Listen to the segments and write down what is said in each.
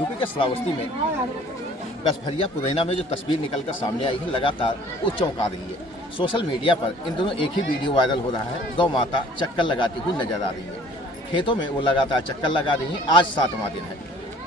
UP के श्रावस्ती में बसभरिया पुरैना में जो तस्वीर निकलकर सामने आई है लगातार वो चौंका रही है। सोशल मीडिया पर इन दोनों एक ही वीडियो वायरल हो रहा है। गौ माता चक्कर लगाती हुई नजर आ रही है। खेतों में वो लगातार चक्कर लगा रही हैं। आज 7वां दिन है।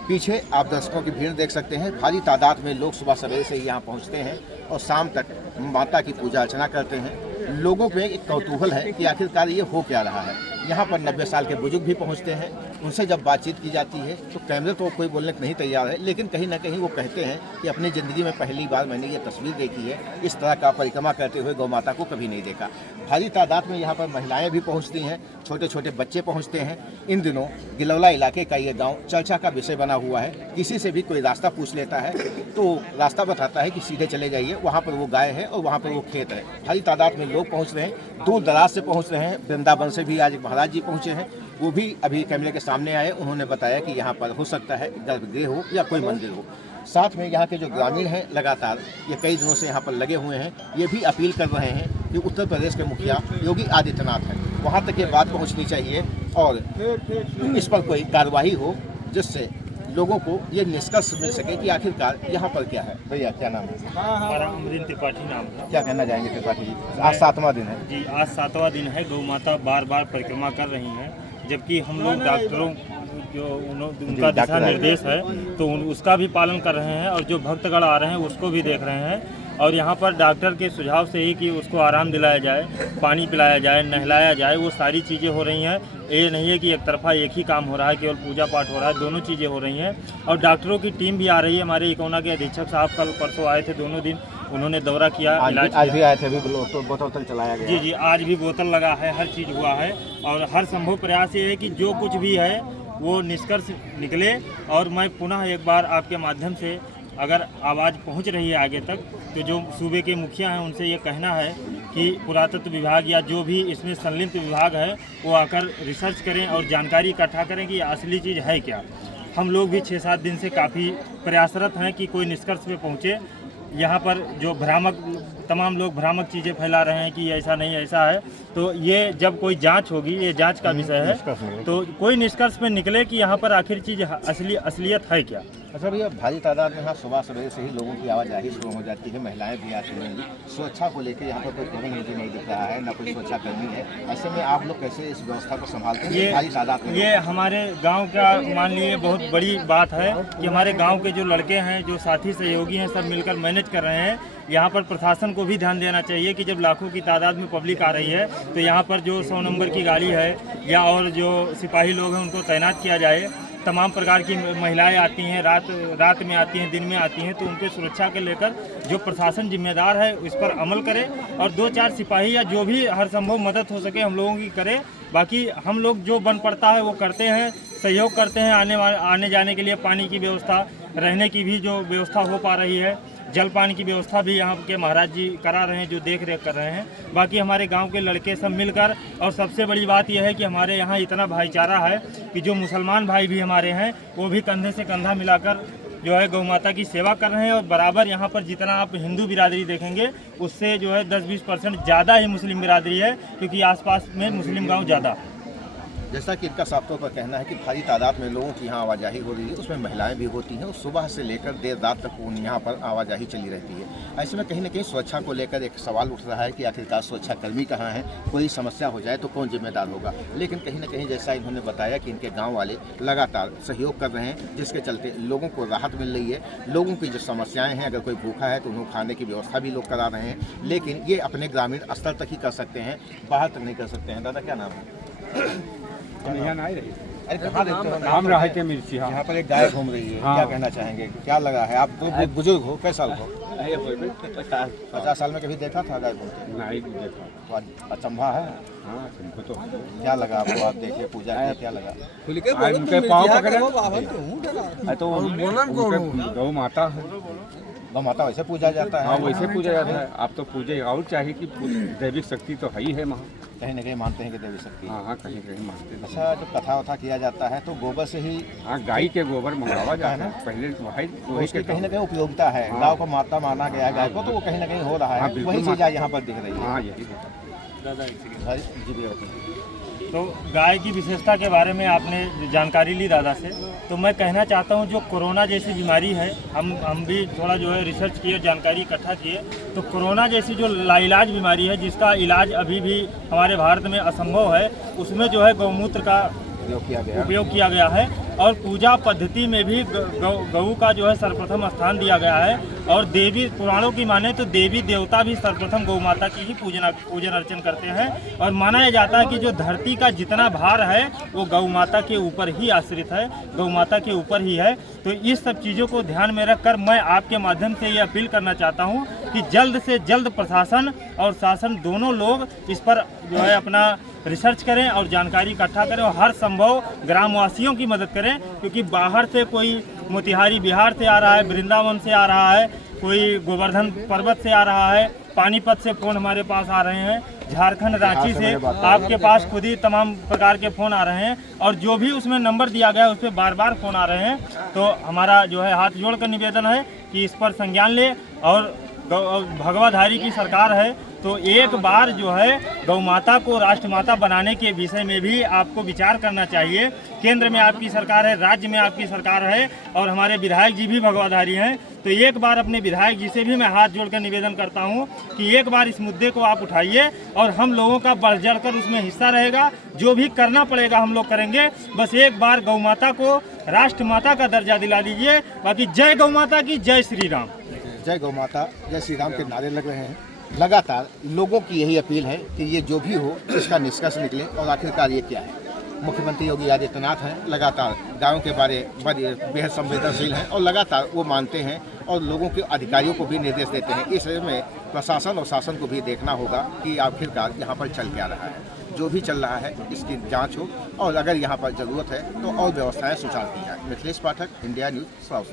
पीछे आप दर्शकों की भीड़ देख सकते हैं। भारी तादाद में लोग सुबह सवेरे से ही यहाँ पहुँचते हैं और शाम तक माता की पूजा अर्चना करते हैं। लोगों में एक कौतूहल है कि आखिरकार ये हो क्या रहा है। यहाँ पर 90 साल के बुजुर्ग भी पहुँचते हैं। उनसे जब बातचीत की जाती है तो कैमरे तो कोई बोलने को नहीं तैयार है, लेकिन कहीं ना कहीं वो कहते हैं कि अपनी ज़िंदगी में पहली बार मैंने ये तस्वीर देखी है। इस तरह का परिक्रमा करते हुए गौ माता को कभी नहीं देखा। भारी तादाद में यहाँ पर महिलाएं भी पहुँचती हैं, छोटे छोटे बच्चे पहुँचते हैं। इन दिनों गिलौला इलाके का ये गाँव चर्चा का विषय बना हुआ है। किसी से भी कोई रास्ता पूछ लेता है तो रास्ता बताता है कि सीधे चले जाइए, वहाँ पर वो गाय है और वहाँ पर वो खेत है। भारी तादाद में लोग पहुँच रहे हैं, दूर दराज से पहुँच रहे हैं। वृंदावन से भी आज महाराज जी पहुँचे हैं, वो भी अभी कैमरे के सामने आए। उन्होंने बताया कि यहाँ पर हो सकता है गर्भगृह हो या कोई मंदिर हो। साथ में यहाँ के जो ग्रामीण हैं लगातार ये कई दिनों से यहाँ पर लगे हुए हैं, ये भी अपील कर रहे हैं कि उत्तर प्रदेश के मुखिया योगी आदित्यनाथ हैं, वहाँ तक ये बात पहुँचनी चाहिए और इस पर कोई कार्रवाई हो जिससे लोगों को ये निष्कर्ष मिल सके कि आखिरकार यहाँ पर क्या है। भैया क्या नाम है? हमारा अमरीन त्रिपाठी नाम है। क्या कहना चाहेंगे त्रिपाठी जी? आज 7वां दिन है जी, आज 7वां दिन है। गौ माता बार बार परिक्रमा कर रही हैं, जबकि हम लोग डॉक्टरों जो उनका दिशा निर्देश है तो उसका भी पालन कर रहे हैं और जो भक्तगण आ रहे हैं उसको भी देख रहे हैं। और यहाँ पर डॉक्टर के सुझाव से ही कि उसको आराम दिलाया जाए, पानी पिलाया जाए, नहलाया जाए, वो सारी चीज़ें हो रही हैं। ये नहीं है कि एक तरफा एक ही काम हो रहा है, केवल पूजा पाठ हो रहा है, दोनों चीज़ें हो रही हैं। और डॉक्टरों की टीम भी आ रही है। हमारे इकोना के अधीक्षक साहब कल परसों आए थे, दोनों दिन उन्होंने दौरा किया, इलाज आज भी आए थे, अभी तो बोतल चलाया गया। जी जी, आज भी बोतल लगा है, हर चीज़ हुआ है। और हर संभव प्रयास ये है कि जो कुछ भी है वो निष्कर्ष निकले। और मैं पुनः एक बार आपके माध्यम से अगर आवाज़ पहुंच रही है आगे तक तो जो सूबे के मुखिया हैं उनसे ये कहना है कि पुरातत्व विभाग या जो भी इसमें संलिप्त विभाग है वो आकर रिसर्च करें और जानकारी इकट्ठा करें कि असली चीज़ है क्या। हम लोग भी 6-7 दिन से काफ़ी प्रयासरत हैं कि कोई निष्कर्ष पे पहुँचे। यहाँ पर जो भ्रामक तमाम लोग भ्रामक चीज़ें फैला रहे हैं कि ऐसा नहीं ऐसा है, तो ये जब कोई जांच होगी, ये जांच का विषय है, तो कोई निष्कर्ष में निकले कि यहाँ पर आखिर चीज़ असलियत है क्या। अच्छा भैया, भारी तादाद में यहाँ सुबह सवेरे से ही लोगों की आवाजाही शुरू हो जाती है, महिलाएं भी आती हैं। सुरक्षा को लेकर यहाँ पर कोई प्रतिनिधि नहीं दिख रहा है, न कोई सुरक्षा कर्मी है। ऐसे में आप लोग कैसे इस व्यवस्था को संभालते हैं? भारी तादाद में ये हमारे गांव का मान लीजिए बहुत बड़ी बात है कि हमारे गांव के जो लड़के हैं, जो साथी सहयोगी हैं, सब मिलकर मैनेज कर रहे हैं। यहाँ पर प्रशासन को भी ध्यान देना चाहिए कि जब लाखों की तादाद में पब्लिक आ रही है तो यहाँ पर जो 100 नंबर की गाड़ी है या और जो सिपाही लोग हैं उनको तैनात किया जाए। तमाम प्रकार की महिलाएं आती हैं, रात में आती हैं, दिन में आती हैं, तो उनके सुरक्षा के लेकर जो प्रशासन जिम्मेदार है उस पर अमल करे और 2-4 सिपाही या जो भी हर संभव मदद हो सके हम लोगों की करे। बाकी हम लोग जो बन पड़ता है वो करते हैं, सहयोग करते हैं। आने जाने के लिए पानी की व्यवस्था, रहने की भी जो व्यवस्था हो पा रही है, जल पानी की व्यवस्था भी यहाँ के महाराज जी करा रहे हैं, जो देख रेख कर रहे हैं। बाकी हमारे गांव के लड़के सब मिलकर, और सबसे बड़ी बात यह है कि हमारे यहाँ इतना भाईचारा है कि जो मुसलमान भाई भी हमारे हैं वो भी कंधे से कंधा मिलाकर जो है गौ माता की सेवा कर रहे हैं। और बराबर यहाँ पर जितना आप हिंदू बिरादरी देखेंगे उससे जो है 10-20% ज़्यादा ही मुस्लिम बिरादरी है, क्योंकि आसपास में मुस्लिम गाँव ज़्यादा। जैसा कि इनका साफ तौर पर कहना है कि भारी तादाद में लोगों की यहाँ आवाजाही हो रही है, उसमें महिलाएं भी होती हैं और सुबह से लेकर देर रात तक यहाँ पर आवाजाही चली रहती है। ऐसे में कहीं ना कहीं सुरक्षा को लेकर एक सवाल उठ रहा है कि आखिरकार सुरक्षाकर्मी कहाँ हैं, कोई समस्या हो जाए तो कौन जिम्मेदार होगा। लेकिन कहीं ना कहीं जैसा इन्होंने बताया कि इनके गाँव वाले लगातार सहयोग कर रहे हैं, जिसके चलते लोगों को राहत मिल रही है। लोगों की जो समस्याएँ हैं, अगर कोई भूखा है तो उन्हें खाने की व्यवस्था भी लोग करा रहे हैं, लेकिन ये अपने ग्रामीण स्तर तक ही कर सकते हैं, बाहर तक नहीं कर सकते हैं। दादा क्या नाम है? यहाँ नहीं रही। अरे कहाँ देखते हो? नाम रहा है मिर्ची। यहाँ पर एक गाय घूम रही है, क्या कहना चाहेंगे? क्या लगा है? आप तो बुजुर्ग हो, कैसा साल हो? 50 साल में कभी देखा था गाय घूमते? नहीं देखा। अचंभा है। हाँ, तो क्या लगा आपको? आप देखे, पूजा की, क्या लगा? उनके पाँव पकड़े तो गौ माता है। गौ माता वैसे पूजा जाता है। हाँ, वैसे पूजा जाता है। आप तो पूजे और चाहिए कि दैविक शक्ति तो है ही है वहाँ। कहीं ना कहीं मानते हैं कि देवी शक्ति। हाँ, कहीं कहीं मानते हैं। अच्छा, जब कथा वथा किया जाता है तो गोबर से ही? हाँ, गाय के गोबर मंगावा जाता है पहले। वही उसकी कहीं ना कहीं उपयोगिता है। गाँव को माता माना गया है गाय को, तो वो कहीं ना कहीं हो रहा है। वही चीज़ यहाँ पर दिख रही है। हाँ, यही होता है। दादा जी भैया। तो गाय की विशेषता के बारे में आपने जानकारी ली दादा से, तो मैं कहना चाहता हूँ जो कोरोना जैसी बीमारी है, हम भी थोड़ा जो है रिसर्च किए, जानकारी इकट्ठा किए, तो कोरोना जैसी जो लाइलाज बीमारी है जिसका इलाज अभी भी हमारे भारत में असंभव है, उसमें जो है गौमूत्र का उपयोग किया गया है और पूजा पद्धति में भी गऊ का जो है सर्वप्रथम स्थान दिया गया है। और देवी पुराणों की माने तो देवी देवता भी सर्वप्रथम गौ माता की ही पूजन अर्चन करते हैं और माना जाता है कि जो धरती का जितना भार है वो गौ माता के ऊपर ही आश्रित है, गौ माता के ऊपर ही है। तो इस सब चीज़ों को ध्यान में रखकर मैं आपके माध्यम से ये अपील करना चाहता हूँ कि जल्द से जल्द प्रशासन और शासन दोनों लोग इस पर जो है अपना रिसर्च करें और जानकारी इकट्ठा करें और हर संभव ग्रामवासियों की मदद करें, क्योंकि बाहर से कोई मोतिहारी बिहार से आ रहा है, वृंदावन से आ रहा है, कोई गोवर्धन पर्वत से आ रहा है, पानीपत से फ़ोन हमारे पास आ रहे हैं, झारखंड रांची से आपके पास खुद ही तमाम प्रकार के फ़ोन आ रहे हैं और जो भी उसमें नंबर दिया गया है उस पर बार बार फ़ोन आ रहे हैं। तो हमारा जो है हाथ जोड़ कर निवेदन है कि इस पर संज्ञान ले और भगवाधारी की सरकार है तो एक बार जो है गौ माता को राष्ट्रमाता बनाने के विषय में भी आपको विचार करना चाहिए। केंद्र में आपकी सरकार है, राज्य में आपकी सरकार है और हमारे विधायक जी भी भगवाधारी हैं, तो एक बार अपने विधायक जी से भी मैं हाथ जोड़कर निवेदन करता हूं कि एक बार इस मुद्दे को आप उठाइए और हम लोगों का बढ़ चढ़कर उसमें हिस्सा रहेगा। जो भी करना पड़ेगा हम लोग करेंगे, बस एक बार गौ माता को राष्ट्रमाता का दर्जा दिला दीजिए। बाकी जय गौ माता की, जय श्री राम। जय गौ माता, जय श्री राम के नारे लग रहे हैं। लगातार लोगों की यही अपील है कि ये जो भी हो इसका निष्कर्ष निकले और आखिरकार ये क्या है। मुख्यमंत्री योगी आदित्यनाथ हैं, लगातार गायों के बारे बेहद संवेदनशील हैं और लगातार वो मानते हैं और लोगों के अधिकारियों को भी निर्देश देते हैं। इस में प्रशासन और शासन को भी देखना होगा कि आखिरकार यहाँ पर चल क्या रहा है। जो भी चल रहा है इसकी जांच हो और अगर यहाँ पर ज़रूरत है तो और व्यवस्थाएं सुचारू की जाए। मिथिलेश पाठक, इंडिया न्यूज़, साउथ।